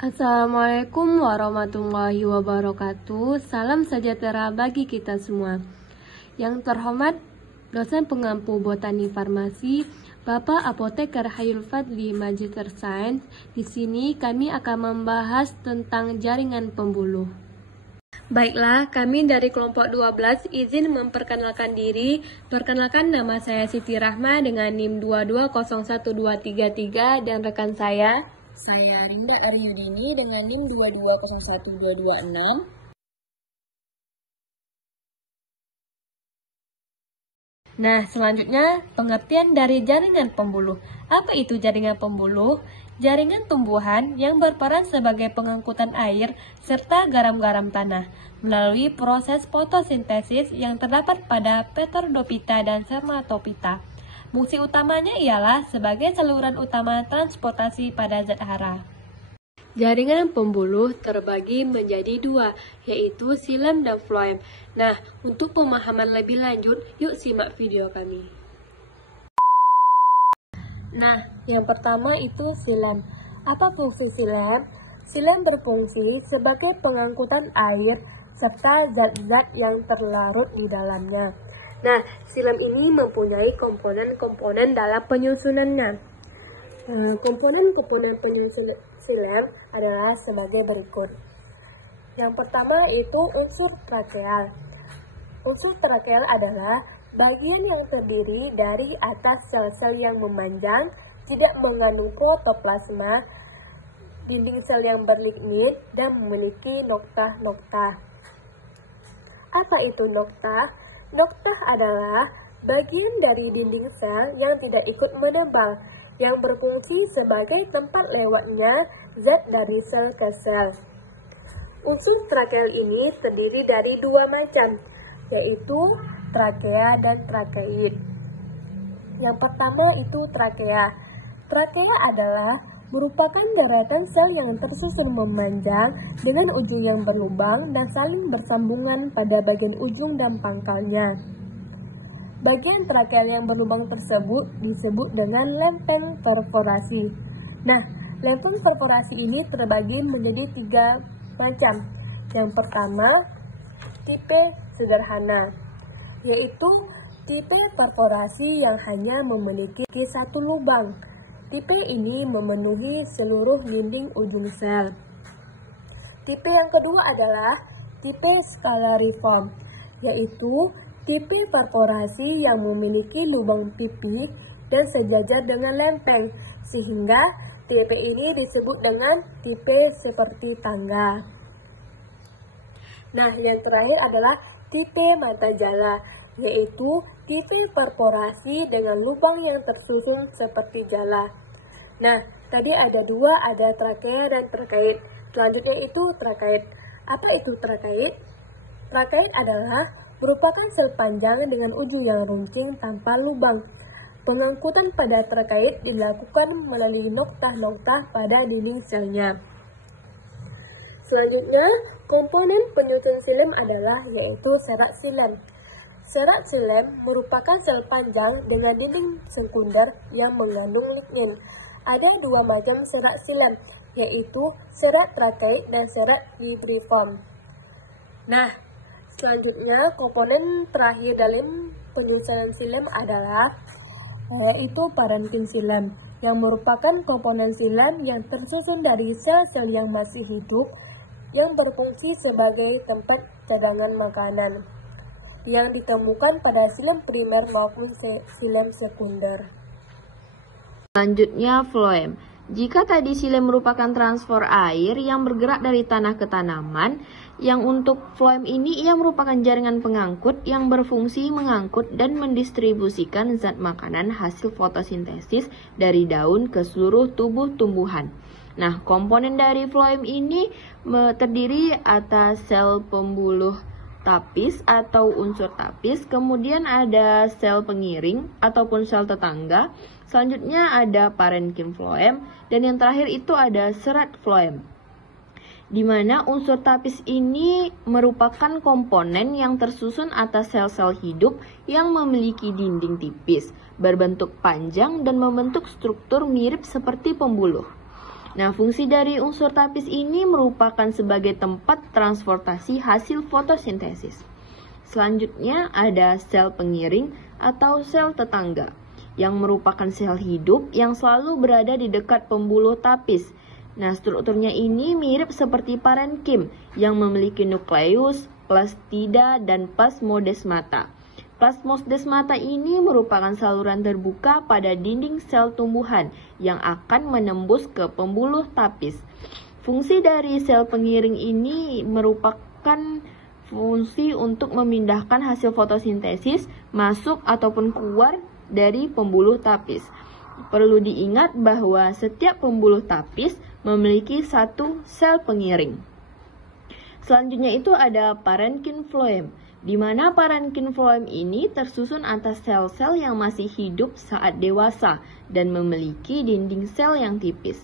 Assalamualaikum warahmatullahi wabarakatuh. Salam sejahtera bagi kita semua. Yang terhormat dosen pengampu botani farmasi, Bapak Apoteker Hayul Fadli Magister Sains. Di sini kami akan membahas tentang jaringan pembuluh. Baiklah, kami dari kelompok 12 izin memperkenalkan diri. Perkenalkan, nama saya Siti Rahma dengan NIM 2201233 dan rekan saya Rinda dari Yudini dengan NIM 2201226. Nah, selanjutnya pengertian dari jaringan pembuluh. Apa itu jaringan pembuluh? Jaringan tumbuhan yang berperan sebagai pengangkutan air serta garam-garam tanah melalui proses fotosintesis yang terdapat pada Petrodophyta dan Spermatophyta. Fungsi utamanya ialah sebagai saluran utama transportasi pada zat hara. Jaringan pembuluh terbagi menjadi dua, yaitu xilem dan floem. Nah, untuk pemahaman lebih lanjut, yuk simak video kami. Nah, yang pertama itu xilem. Apa fungsi xilem? Xilem berfungsi sebagai pengangkutan air serta zat-zat yang terlarut di dalamnya. Nah, xilem ini mempunyai komponen-komponen dalam penyusunannya. Komponen-komponen penyusun xilem adalah sebagai berikut. Yang pertama itu unsur trakeal. Unsur trakeal adalah bagian yang terdiri dari atas sel-sel yang memanjang, tidak mengandung protoplasma, dinding sel yang berlignit, dan memiliki nokta-nokta. Apa itu nokta? Nokta adalah bagian dari dinding sel yang tidak ikut menebal, yang berfungsi sebagai tempat lewatnya zat dari sel ke sel. Unsur trakeal ini terdiri dari dua macam, yaitu trakea dan trakeid. Yang pertama itu trakea. Trakea adalah merupakan deretan sel yang tersusun memanjang dengan ujung yang berlubang dan saling bersambungan pada bagian ujung dan pangkalnya. Bagian trakeal yang berlubang tersebut disebut dengan lempeng perforasi. Nah, lempeng perforasi ini terbagi menjadi tiga macam. Yang pertama, tipe sederhana, yaitu tipe perforasi yang hanya memiliki satu lubang. Tipe ini memenuhi seluruh dinding ujung sel. Tipe yang kedua adalah tipe scalariform, yaitu tipe perforasi yang memiliki lubang pipih dan sejajar dengan lempeng, sehingga tipe ini disebut dengan tipe seperti tangga. Nah, yang terakhir adalah tipe mata jala, yaitu tipe perforasi dengan lubang yang tersusun seperti jala. Nah, tadi ada dua, ada trakea dan trakeit. Selanjutnya itu trakeit. Apa itu trakeit? Trakeit adalah merupakan sel panjang dengan ujung yang runcing tanpa lubang. Pengangkutan pada trakeit dilakukan melalui nokta-nokta pada dinding selnya. Selanjutnya, komponen penyusun xilem adalah yaitu serat xilem. Serat xilem merupakan sel panjang dengan dinding sekunder yang mengandung lignin. Ada dua macam serat xilem, yaitu serat trakeit dan serat vibriform. Nah, selanjutnya komponen terakhir dalam penyusunan xilem adalah yaitu parenkim xilem, yang merupakan komponen xilem yang tersusun dari sel-sel yang masih hidup yang berfungsi sebagai tempat cadangan makanan yang ditemukan pada xilem primer maupun xilem sekunder. Selanjutnya floem. Jika tadi xilem merupakan transfer air yang bergerak dari tanah ke tanaman, yang untuk floem ini ia merupakan jaringan pengangkut yang berfungsi mengangkut dan mendistribusikan zat makanan hasil fotosintesis dari daun ke seluruh tubuh tumbuhan. Nah, komponen dari floem ini terdiri atas sel pembuluh tapis atau unsur tapis, kemudian ada sel pengiring ataupun sel tetangga, selanjutnya ada parenkim floem, dan yang terakhir itu ada serat floem, di mana unsur tapis ini merupakan komponen yang tersusun atas sel-sel hidup yang memiliki dinding tipis, berbentuk panjang dan membentuk struktur mirip seperti pembuluh. Nah, fungsi dari unsur tapis ini merupakan sebagai tempat transportasi hasil fotosintesis. Selanjutnya ada sel pengiring atau sel tetangga, yang merupakan sel hidup yang selalu berada di dekat pembuluh tapis. Nah, strukturnya ini mirip seperti parenkim yang memiliki nukleus, plastida, dan plasmodesmata. Plasmodesmata ini merupakan saluran terbuka pada dinding sel tumbuhan yang akan menembus ke pembuluh tapis. Fungsi dari sel pengiring ini merupakan fungsi untuk memindahkan hasil fotosintesis masuk ataupun keluar dari pembuluh tapis. Perlu diingat bahwa setiap pembuluh tapis memiliki satu sel pengiring. Selanjutnya itu ada parenchyma phloem, di mana parenchyma phloem ini tersusun atas sel-sel yang masih hidup saat dewasa dan memiliki dinding sel yang tipis.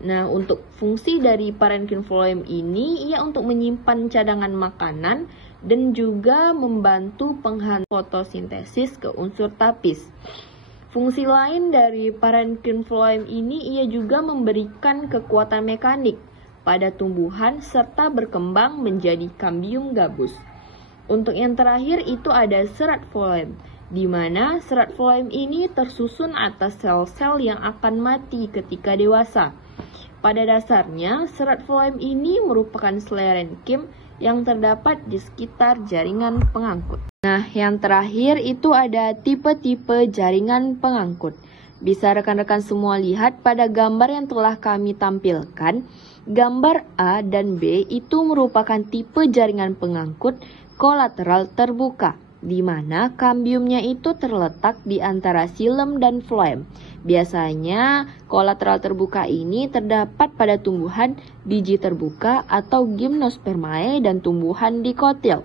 Nah, untuk fungsi dari parenchyma phloem ini ia untuk menyimpan cadangan makanan dan juga membantu penghantar fotosintesis ke unsur tapis. Fungsi lain dari parenchyma phloem ini ia juga memberikan kekuatan mekanik pada tumbuhan serta berkembang menjadi kambium gabus. Untuk yang terakhir itu ada serat phloem, di mana serat phloem ini tersusun atas sel-sel yang akan mati ketika dewasa. Pada dasarnya, serat phloem ini merupakan sklerenkim yang terdapat di sekitar jaringan pengangkut. Nah, yang terakhir itu ada tipe-tipe jaringan pengangkut. Bisa rekan-rekan semua lihat pada gambar yang telah kami tampilkan. Gambar A dan B itu merupakan tipe jaringan pengangkut kolateral terbuka, di mana kambiumnya itu terletak di antara xilem dan phloem. Biasanya kolateral terbuka ini terdapat pada tumbuhan biji terbuka atau gymnospermae dan tumbuhan dikotil.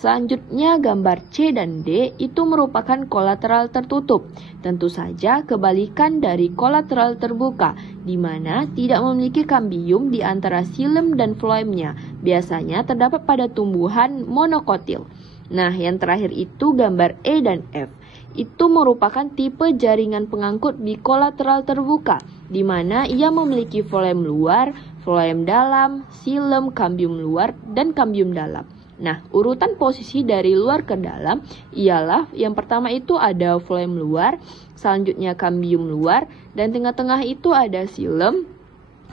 Selanjutnya gambar C dan D itu merupakan kolateral tertutup. Tentu saja kebalikan dari kolateral terbuka, di mana tidak memiliki kambium di antara xilem dan phloemnya. Biasanya terdapat pada tumbuhan monokotil. Nah, yang terakhir itu gambar E dan F. Itu merupakan tipe jaringan pengangkut bikolateral terbuka, di mana ia memiliki phloem luar, phloem dalam, xilem, kambium luar, dan kambium dalam. Nah, urutan posisi dari luar ke dalam ialah yang pertama itu ada phloem luar, selanjutnya kambium luar, dan tengah-tengah itu ada xilem,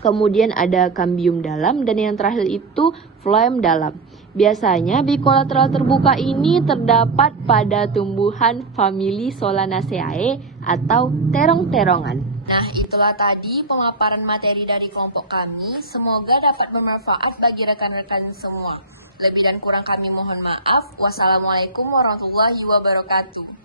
kemudian ada kambium dalam, dan yang terakhir itu phloem dalam. Biasanya bikolateral terbuka ini terdapat pada tumbuhan famili Solanaceae atau terong-terongan. Nah, itulah tadi pemaparan materi dari kelompok kami. Semoga dapat bermanfaat bagi rekan-rekan semua. Lebih dan kurang kami mohon maaf. Wassalamualaikum warahmatullahi wabarakatuh.